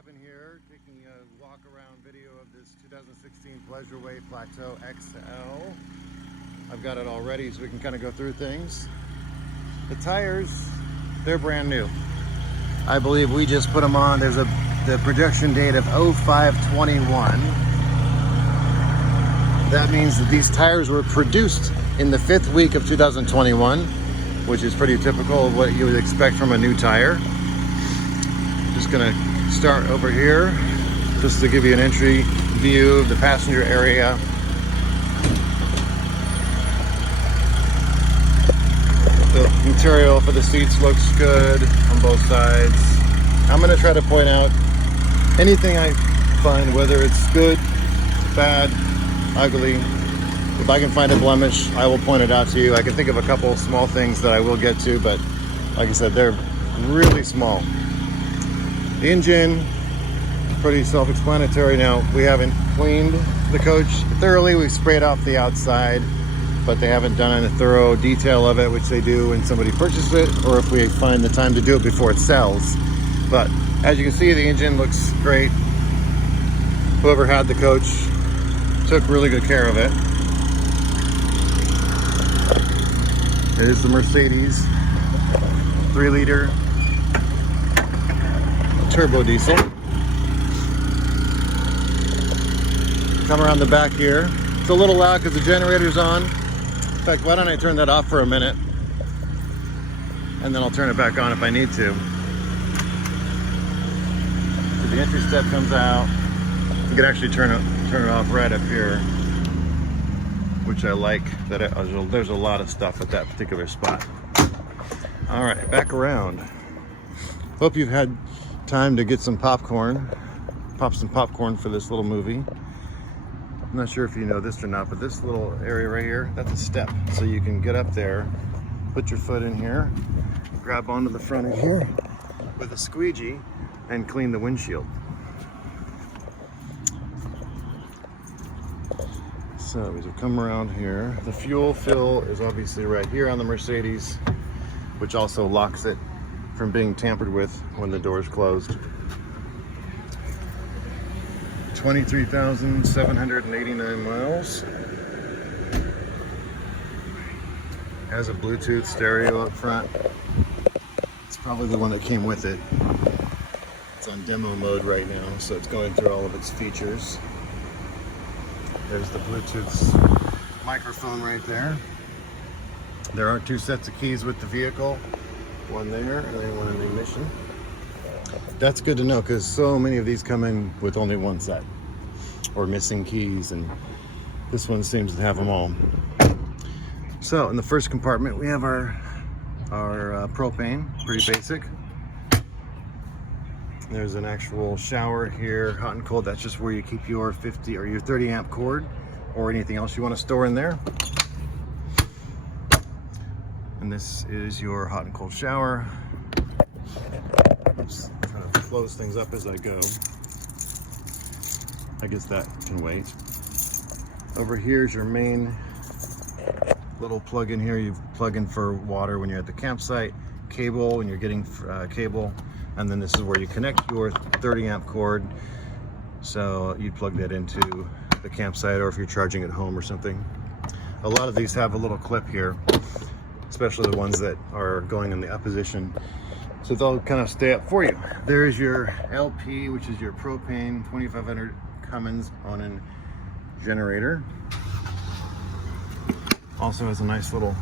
Kevin here, taking a walk around video of this 2016 Pleasure Way Plateau XL. I've got it all ready so we can kind of go through things. The tires, they're brand new. I believe we just put them on. There's the production date of 05/21. That means that these tires were produced in the 5th week of 2021, which is pretty typical of what you would expect from a new tire. Just gonna start over here just to give you an entry view of the passenger area. The material for the seats looks good on both sides. I'm gonna try to point out anything I find, whether it's good, bad, ugly. If I can find a blemish, I will point it out to you. I can think of a couple small things that I will get to, but like I said, they're really small. The engine, pretty self-explanatory. Now, we haven't cleaned the coach thoroughly. We've sprayed off the outside, but they haven't done a thorough detail of it, which they do when somebody purchases it, or if we find the time to do it before it sells. But as you can see, the engine looks great. Whoever had the coach took really good care of it. It is the Mercedes 3-liter turbo diesel. Come around the back here. It's a little loud because the generator's on. In fact, why don't I turn that off for a minute, and then I'll turn it back on if I need to. So the entry step comes out. You can actually turn it off right up here, which I like. That there's a lot of stuff at that particular spot. All right, back around. Hope you've had time to get some popcorn, pop some popcorn for this little movie. I'm not sure if you know this or not, but this little area right here, that's a step. So you can get up there, put your foot in here, grab onto the front of here with a squeegee and clean the windshield. So as we come around here, the fuel fill is obviously right here on the Mercedes, which also locks it from being tampered with when the door is closed. 23,789 miles. Has a Bluetooth stereo up front. It's probably the one that came with it. It's on demo mode right now, so it's going through all of its features. There's the Bluetooth microphone right there. There are 2 sets of keys with the vehicle. One there and then one in the ignition. That's good to know because so many of these come in with only one set or missing keys, and this one seems to have them all. So in the first compartment we have our propane, pretty basic. There's an actual shower here, hot and cold. That's just where you keep your 50 or your 30 amp cord or anything else you want to store in there. And this is your hot and cold shower. Just kind of close things up as I go. I guess that can wait. Over here is your main little plug in here. You plug in for water when you're at the campsite, cable when you're getting cable, and then this is where you connect your 30 amp cord. So you plug that into the campsite, or if you're charging at home or something. A lot of these have a little clip here, especially the ones that are going in the up position, so they'll kind of stay up for you. There's your LP, which is your propane 2500 Cummins on a generator. Also has a nice little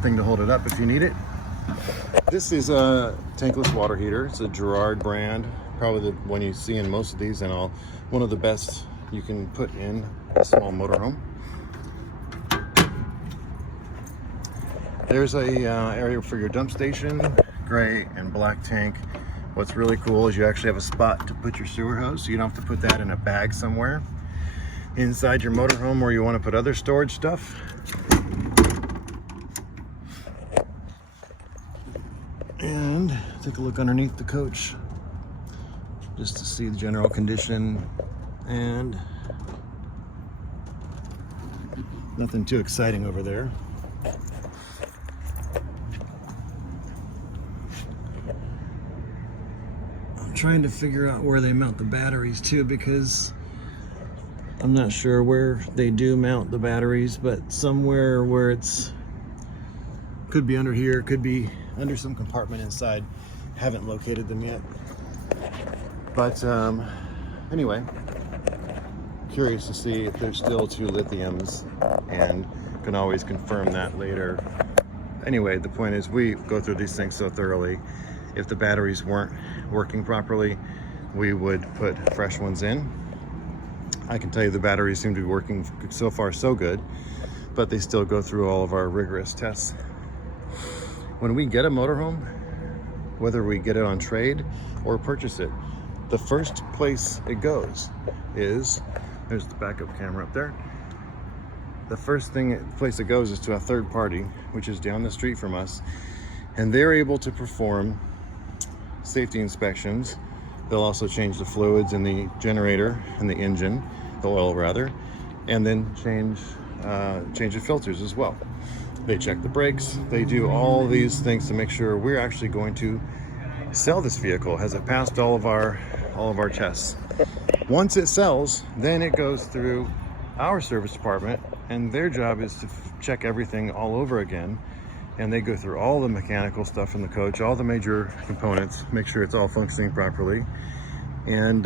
thing to hold it up if you need it. This is a tankless water heater. It's a Gerard brand, probably the one you see in most of these, and one of the best you can put in a small motorhome. There's a area for your dump station, gray and black tank. What's really cool is you actually have a spot to put your sewer hose, so you don't have to put that in a bag somewhere inside your motorhome where you want to put other storage stuff. And take a look underneath the coach just to see the general condition, and nothing too exciting over there. trying to figure out where they mount the batteries too, because I'm not sure where they do mount the batteries, but somewhere where it's, could be under here, could be under some compartment inside. Haven't located them yet. But anyway, curious to see if there's still 2 lithiums, and can always confirm that later. Anyway, the point is we go through these things so thoroughly. If the batteries weren't working properly, we would put fresh ones in. I can tell you the batteries seem to be working so far so good, but they still go through all of our rigorous tests. When we get a motorhome, whether we get it on trade or purchase it, the first place it goes is, there's the backup camera up there. The first place it goes is to a third party, which is down the street from us, and they're able to perform safety inspections. They'll also change the fluids in the generator and the engine, the oil rather, and then change the filters as well. They check the brakes. They do all these things to make sure we're actually going to sell this vehicle. Has it passed all of our tests? Once it sells, then it goes through our service department, and their job is to check everything all over again. And they go through all the mechanical stuff in the coach, all the major components, make sure it's all functioning properly. And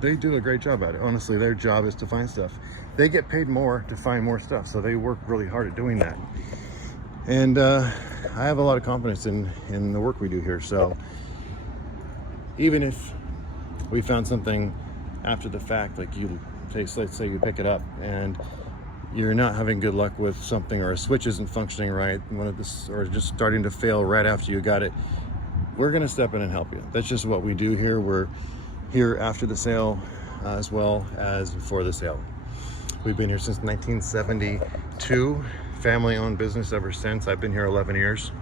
they do a great job at it. Honestly, their job is to find stuff. They get paid more to find more stuff, so they work really hard at doing that. And I have a lot of confidence in the work we do here. So even if we found something after the fact, like let's say you pick it up and you're not having good luck with something, or a switch isn't functioning right, or just starting to fail right after you got it, we're going to step in and help you. That's just what we do here. We're here after the sale as well as before the sale. We've been here since 1972, family-owned business ever since. I've been here 11 years.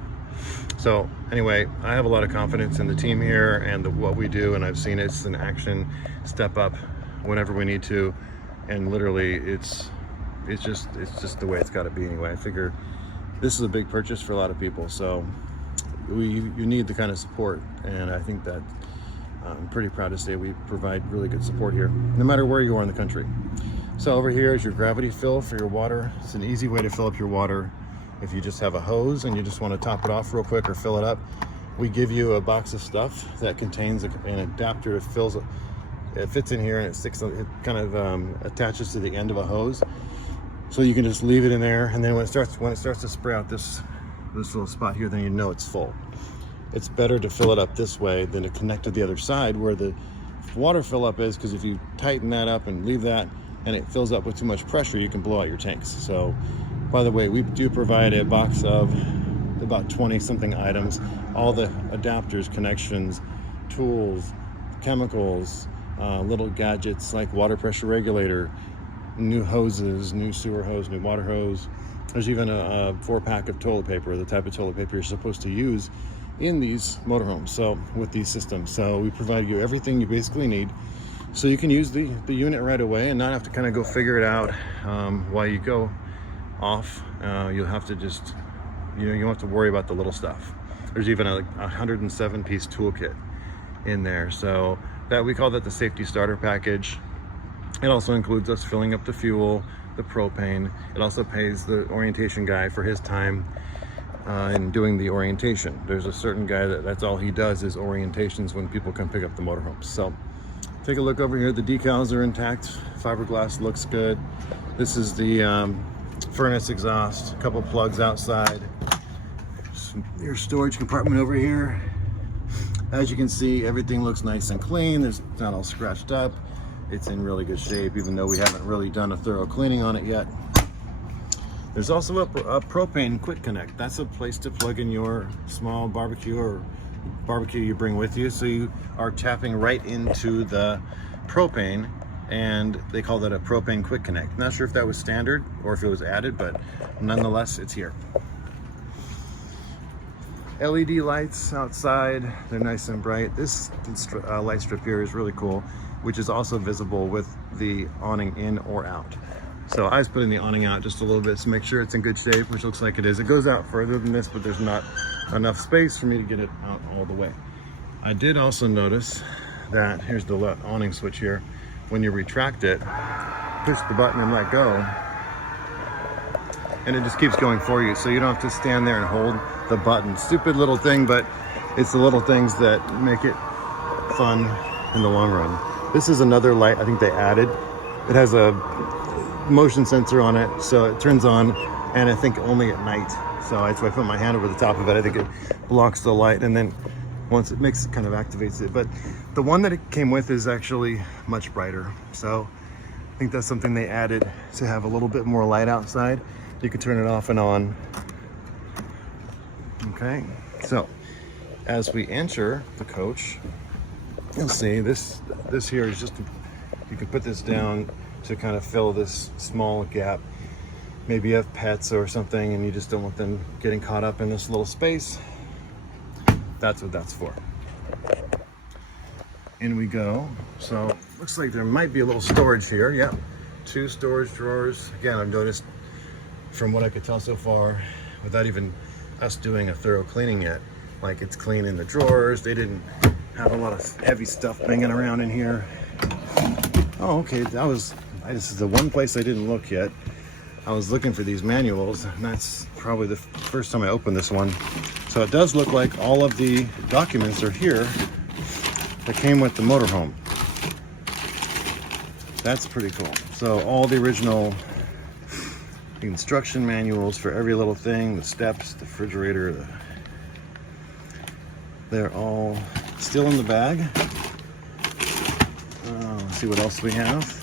So anyway, I have a lot of confidence in the team here and what we do, and I've seen it's an action step up whenever we need to, and literally it's just the way it's got to be anyway. I figure this is a big purchase for a lot of people, so you need the kind of support, and I think that I'm pretty proud to say we provide really good support here, no matter where you are in the country. So over here is your gravity fill for your water. It's an easy way to fill up your water. If you just have a hose and you just want to top it off real quick or fill it up, we give you a box of stuff that contains an adapter that fills it. It fits in here, and it kind of attaches to the end of a hose. So you can just leave it in there, and then when it starts to spray out this little spot here, then you know it's full. It's better to fill it up this way than to connect to the other side where the water fill up is, because if you tighten that up and leave that and it fills up with too much pressure, you can blow out your tanks. So by the way, we do provide a box of about 20 something items, all the adapters, connections, tools, chemicals, little gadgets like water pressure regulator, new hoses, new sewer hose, new water hose. There's even a 4-pack of toilet paper, the type of toilet paper you're supposed to use in these motorhomes, so with these systems. So we provide you everything you basically need, so you can use the unit right away and not have to kind of go figure it out while you go off. You'll have to just, you don't have to worry about the little stuff. There's even a 107-piece toolkit in there, so that we call that the safety starter package. It also includes us filling up the fuel, the propane. It also pays the orientation guy for his time in doing the orientation. There's a certain guy that's all he does is orientations when people come pick up the motorhomes. So take a look over here. The decals are intact. Fiberglass looks good. This is the furnace exhaust. A couple plugs outside. Your storage compartment over here. As you can see, everything looks nice and clean. It's not all scratched up. It's in really good shape, even though we haven't really done a thorough cleaning on it yet. There's also a propane quick connect. That's a place to plug in your small barbecue or barbecue you bring with you. So you are tapping right into the propane, and they call that a propane quick connect. Not sure if that was standard or if it was added, but nonetheless, it's here. LED lights outside, they're nice and bright. This light strip here is really cool, which is also visible with the awning in or out. So I was putting the awning out just a little bit to make sure it's in good shape, which looks like it is. It goes out further than this, but there's not enough space for me to get it out all the way. I did also notice that here's the awning switch here. When you retract it, push the button and let go, and it just keeps going for you, so you don't have to stand there and hold the button. Stupid little thing, but it's the little things that make it fun in the long run. This is another light I think they added. It has a motion sensor on it, so it turns on, and I think only at night. So that's why I put my hand over the top of it. I think it blocks the light, and then once it makes it, kind of activates it. But the one that it came with is actually much brighter. So I think that's something they added to have a little bit more light outside. You can turn it off and on. Okay, so as we enter the coach, you'll see this here is just, you can put this down to kind of fill this small gap. Maybe you have pets or something and you just don't want them getting caught up in this little space. That's what that's for. In we go. So looks like there might be a little storage here. Yep, 2 storage drawers. Again, I've noticed from what I could tell so far, without even us doing a thorough cleaning yet, like it's clean in the drawers. They didn't have a lot of heavy stuff banging around in here. Oh, okay, this is the one place I didn't look yet. I was looking for these manuals, and that's probably the first time I opened this one. So it does look like all of the documents are here that came with the motorhome. That's pretty cool. So all the original instruction manuals for every little thing, the steps, the refrigerator, they're all still in the bag. Let's see what else we have.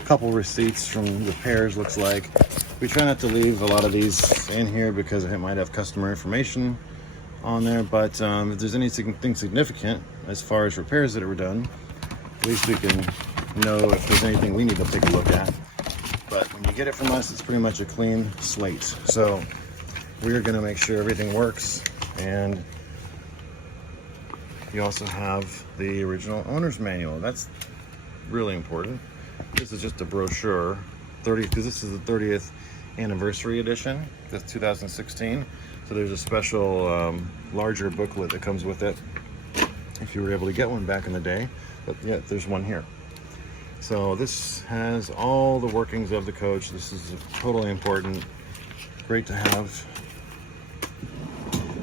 A couple receipts from repairs, looks like. We try not to leave a lot of these in here because it might have customer information on there, but if there's anything significant as far as repairs that were done, at least we can know if there's anything we need to take a look at. But when you get it from us, it's pretty much a clean slate. So we're going to make sure everything works. And you also have the original owner's manual. That's really important. This is just a brochure, because this is the 30th anniversary edition. That's 2016. So there's a special larger booklet that comes with it, if you were able to get one back in the day. But yeah, there's one here. So this has all the workings of the coach. This is totally important. Great to have.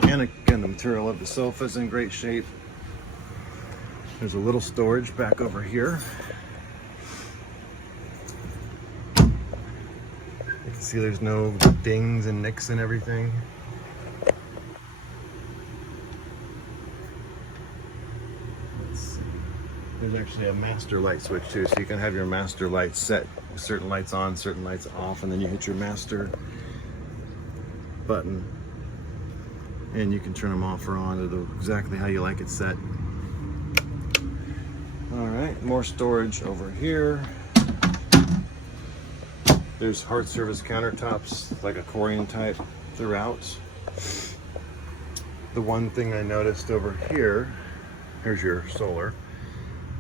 And again, the material of the sofa is in great shape. There's a little storage back over here. You can see there's no dings and nicks and everything. There's actually a master light switch too, so you can have your master lights set, certain lights on, certain lights off, and then you hit your master button and you can turn them off or on exactly how you like it set. All right, more storage over here. There's hard surface countertops, like Accordion type throughout. The one thing I noticed over here, here's your solar.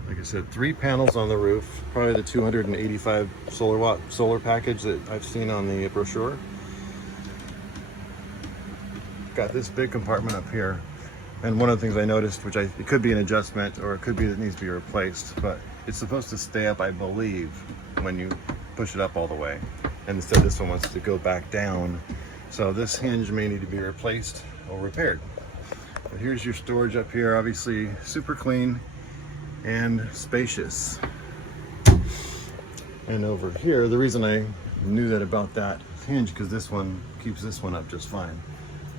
Like I said, 3 panels on the roof, probably the 285 watt solar package that I've seen on the brochure. Got this big compartment up here. And one of the things I noticed, which it could be an adjustment or it could be that it needs to be replaced, but it's supposed to stay up, I believe, when you push it up all the way. And instead this one wants to go back down. So this hinge may need to be replaced or repaired. But here's your storage up here, obviously super clean and spacious. And over here, the reason I knew that about that hinge, because this one keeps this one up just fine.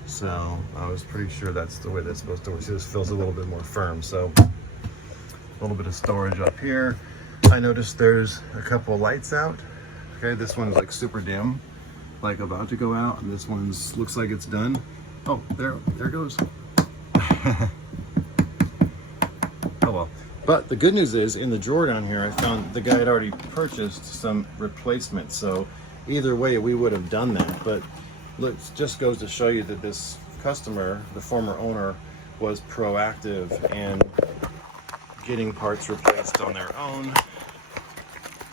So I was pretty sure that's the way that's supposed to work. See, this feels a little bit more firm. So a little bit of storage up here. I noticed there's a couple lights out. Okay, this one's like super dim, like about to go out, and this one's looks like it's done. Oh, there it goes. Oh well. But the good news is, in the drawer down here, I found the guy had already purchased some replacements. So either way, we would have done that. But it just goes to show you that this customer, the former owner, was proactive in getting parts replaced on their own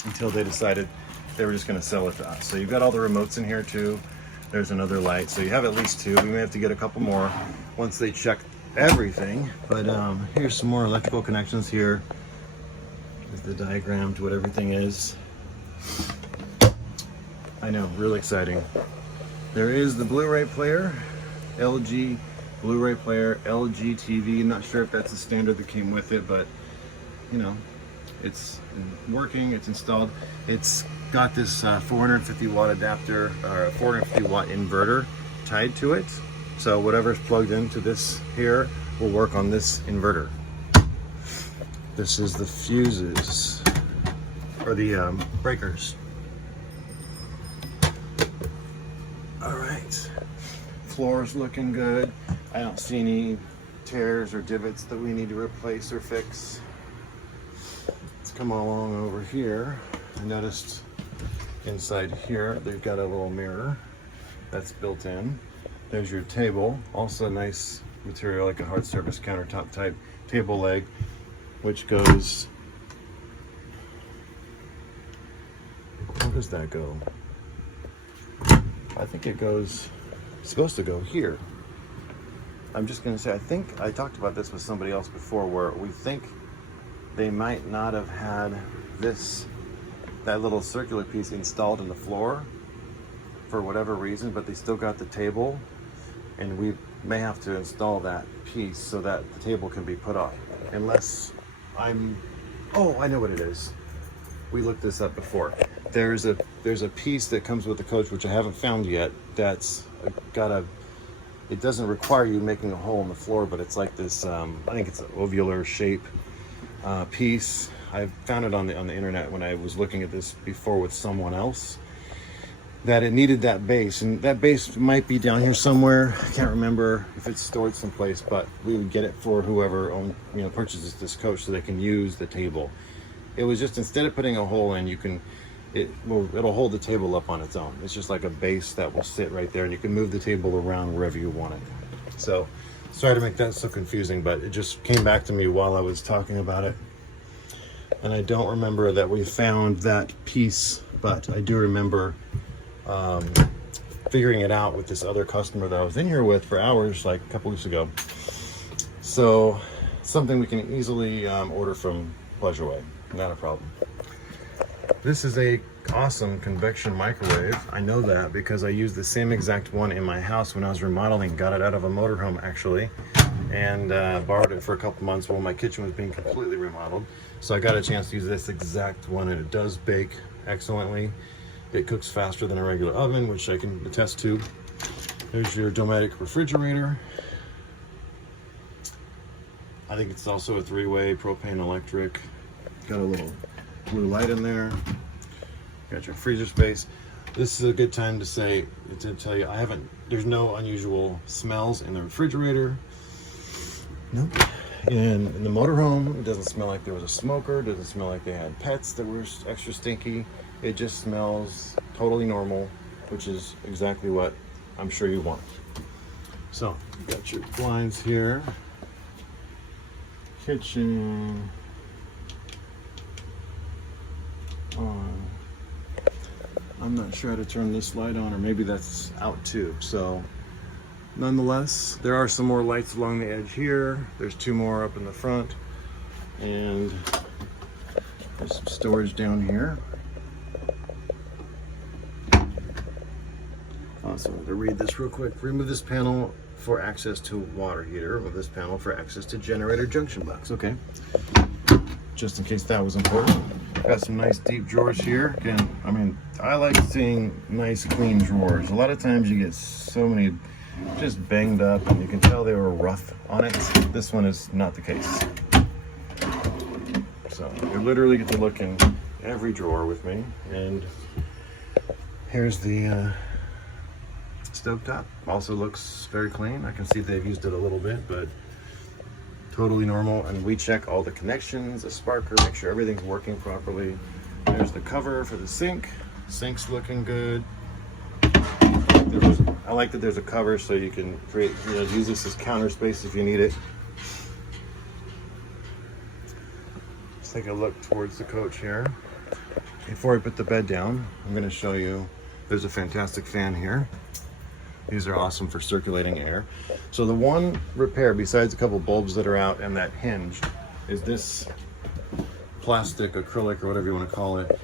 until they decided they were just going to sell it to us. So you've got all the remotes in here too. There's another light. So you have at least 2. We may have to get a couple more once they check everything, but here's some more electrical connections here. Is the diagram to what everything is. I know, really exciting. There is the Blu-ray player, LG Blu-ray player, LG TV. Not sure if that's the standard that came with it, but you know, it's working, it's installed. It's got this 450 watt adapter, or 450 watt inverter tied to it. So whatever's plugged into this here will work on this inverter. This is the fuses, or the breakers. All right, floor's looking good. I don't see any tears or divots that we need to replace or fix. Let's come along over here. I noticed inside here they've got a little mirror that's built in. There's your table, also nice material, like a hard surface countertop type table leg, which goes, where does that go? I think it goes, it's supposed to go here. I'm just gonna say, I think I talked about this with somebody else before, where we think they might not have had that little circular piece installed in the floor for whatever reason, but they still got the table, and we may have to install that piece so that the table can be put up. Unless oh, I know what it is. We looked this up before. There's a piece that comes with the coach, which I haven't found yet, that's got it doesn't require you making a hole in the floor, but it's like this, I think it's an ovular shape piece. I found it on the internet when I was looking at this before with someone else, that it needed that base, and that base might be down here somewhere. I can't remember if it's stored someplace, but we would get it for whoever purchases this coach so they can use the table. It was just, instead of putting a hole in, it'll hold the table up on its own. It's just like a base that will sit right there, and you can move the table around wherever you want it. So sorry to make that so confusing, but it just came back to me while I was talking about it. And I don't remember that we found that piece, but I do remember figuring it out with this other customer that I was in here with for hours, like a couple weeks ago. So something we can easily order from Pleasure Way, not a problem. This is a awesome convection microwave. I know that because I used the same exact one in my house when I was remodeling. Got it out of a motorhome actually, and borrowed it for a couple months while my kitchen was being completely remodeled. So I got a chance to use this exact one, and it does bake excellently. It cooks faster than a regular oven, which I can attest to. There's your Dometic refrigerator. I think it's also a 3-way propane electric. Got a little blue light in there. Got your freezer space. This is a good time to tell you, there's no unusual smells in the refrigerator. Nope. In the motorhome, it doesn't smell like there was a smoker. It doesn't smell like they had pets that were extra stinky. It just smells totally normal, which is exactly what I'm sure you want. So, you got your blinds here. Kitchen. I'm not sure how to turn this light on, or maybe that's out too. So nonetheless, there are some more lights along the edge here. There's 2 more up in the front, and there's some storage down here. Also, to read this real quick, remove this panel for access to water heater, remove this panel for access to generator junction box. Okay, just in case that was important. Got some nice deep drawers here. Again, I mean, I like seeing nice clean drawers. A lot of times you get so many just banged up, and you can tell they were rough on it. This one is not the case. So you literally get to look in every drawer with me. And here's the stovetop. Also looks very clean. I can see they've used it a little bit, but totally normal. And we check all the connections, the sparker, make sure everything's working properly. There's the cover for the sink. Sink's looking good. I like that there's a cover so you can create, use this as counter space if you need it. Let's take a look towards the coach here. Before I put the bed down, I'm going to show you, there's a fantastic fan here. These are awesome for circulating air. So the one repair, besides a couple bulbs that are out and that hinge, is this plastic, acrylic, or whatever you want to call it,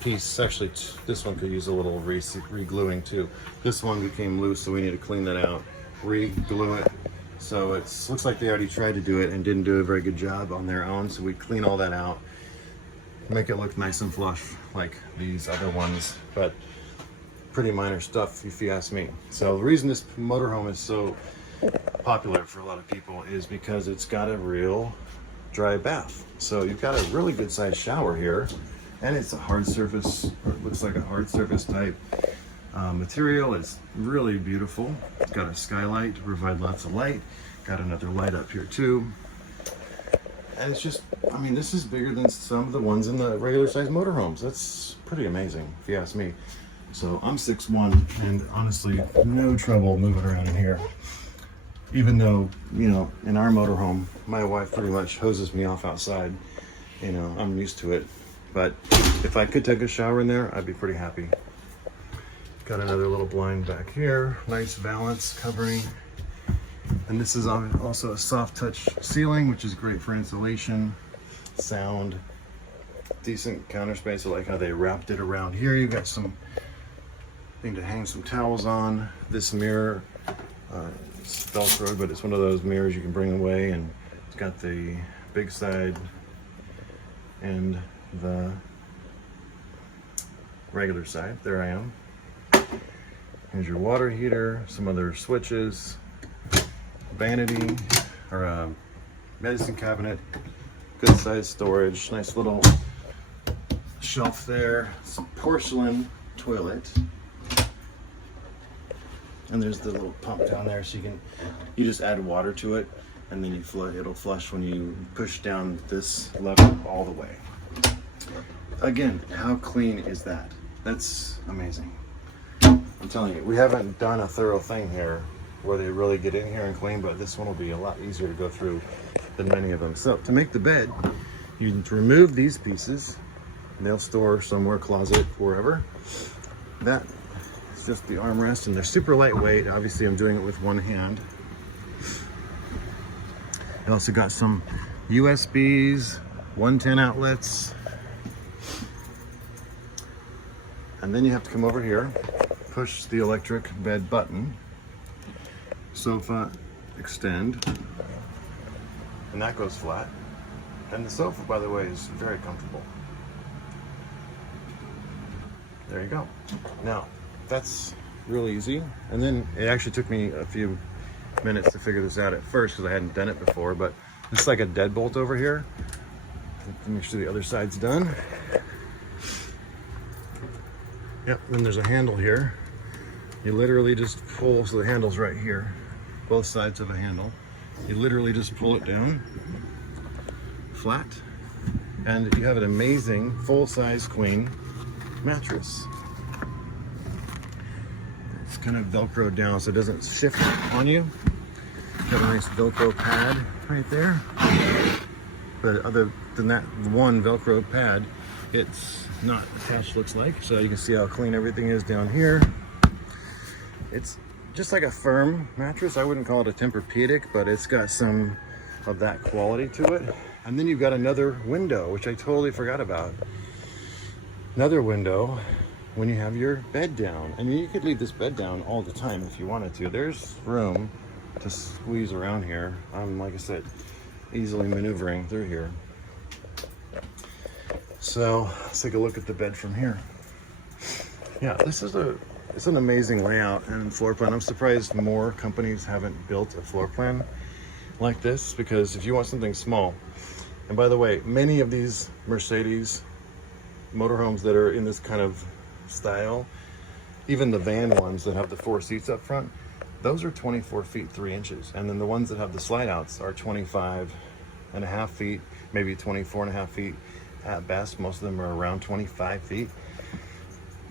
piece. Actually, this one could use a little re-gluing too. This one became loose, so we need to clean that out, re-glue it. So it looks like they already tried to do it and didn't do a very good job on their own, so we clean all that out, make it look nice and flush like these other ones, but pretty minor stuff if you ask me. So the reason this motorhome is so popular for a lot of people is because it's got a real dry bath. So you've got a really good sized shower here, and it's a hard surface, or it looks like a hard surface type material. It's really beautiful. It's got a skylight to provide lots of light. Got another light up here too. And it's just, I mean, this is bigger than some of the ones in the regular size motorhomes. That's pretty amazing if you ask me. So I'm 6'1", and honestly, no trouble moving around in here. Even though, you know, in our motorhome, my wife pretty much hoses me off outside. You know, I'm used to it. But if I could take a shower in there, I'd be pretty happy. Got another little blind back here. Nice valance covering. And this is also a soft touch ceiling, which is great for insulation, sound, decent counter space. I like how they wrapped it around here. You've got some thing to hang some towels on. This mirror, it's Velcro, but it's one of those mirrors you can bring away, and it's got the big side and the regular side. There I am. Here's your water heater, some other switches, vanity, or a medicine cabinet, good size storage, nice little shelf there, some porcelain toilet, and there's the little pump down there, so you just add water to it, and then it'll flush when you push down this lever all the way. Again, how clean is that? That's amazing. I'm telling you, we haven't done a thorough thing here where they really get in here and clean, but this one will be a lot easier to go through than many of them. So to make the bed, you remove these pieces, and they'll store somewhere, closet, wherever. That is just the armrest, and they're super lightweight. Obviously, I'm doing it with one hand. I also got some USBs, 110 outlets. And then you have to come over here, push the electric bed button, sofa extend, and that goes flat. And the sofa, by the way, is very comfortable. There you go. Now, that's real easy. And then it actually took me a few minutes to figure this out at first because I hadn't done it before, but it's like a deadbolt over here. Make sure the other side's done. Yep, then there's a handle here. You literally just pull, so the handle's right here, both sides of a handle. You literally just pull it down, flat, and you have an amazing full-size queen mattress. It's kind of Velcroed down so it doesn't shift on you. Got a nice Velcro pad right there. But other than that one Velcro pad, it's not attached, looks like. So you can see how clean everything is down here. It's just like a firm mattress. I wouldn't call it a Tempur-Pedic, but it's got some of that quality to it. And then you've got another window, which I totally forgot about. Another window when you have your bed down. I mean, you could leave this bed down all the time if you wanted to. There's room to squeeze around here. I'm, like I said, easily maneuvering through here. So let's take a look at the bed from here. Yeah, this is it's an amazing layout and floor plan. I'm surprised more companies haven't built a floor plan like this, because if you want something small, and by the way, many of these Mercedes motorhomes that are in this kind of style, even the van ones that have the 4 seats up front, those are 24 feet 3 inches. And then the ones that have the slide outs are 25.5 feet, maybe 24.5 feet at best. Most of them are around 25 feet.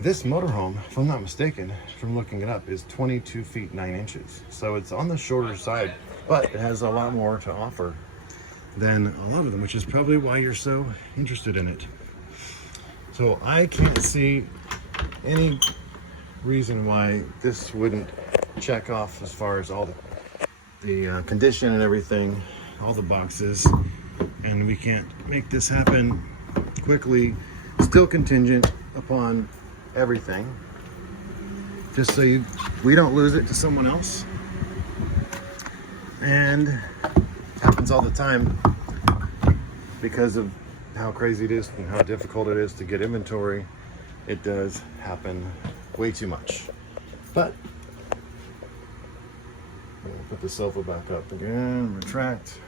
This motorhome, if I'm not mistaken, from looking it up, is 22 feet 9 inches. So it's on the shorter side, but it has a lot more to offer than a lot of them, which is probably why you're so interested in it. So I can't see any reason why this wouldn't check off as far as all the condition and everything, all the boxes, and we can't make this happen quickly. Still contingent upon everything, just so we don't lose it to someone else. And it happens all the time because of how crazy it is and how difficult it is to get inventory. It does happen way too much. But I'm gonna put the sofa back up again, retract,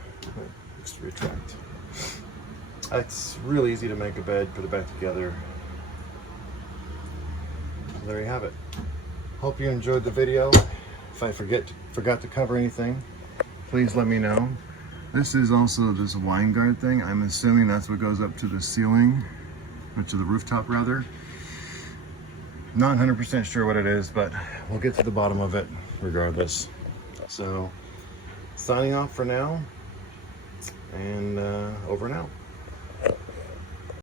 retract. It's really easy to make a bed, put it back together. There you have it. Hope you enjoyed the video. If I forgot to cover anything, please let me know. This is also this wine guard thing. I'm assuming that's what goes up to the ceiling, or to the rooftop rather. Not 100% sure what it is, but we'll get to the bottom of it regardless. So, signing off for now, and over and out.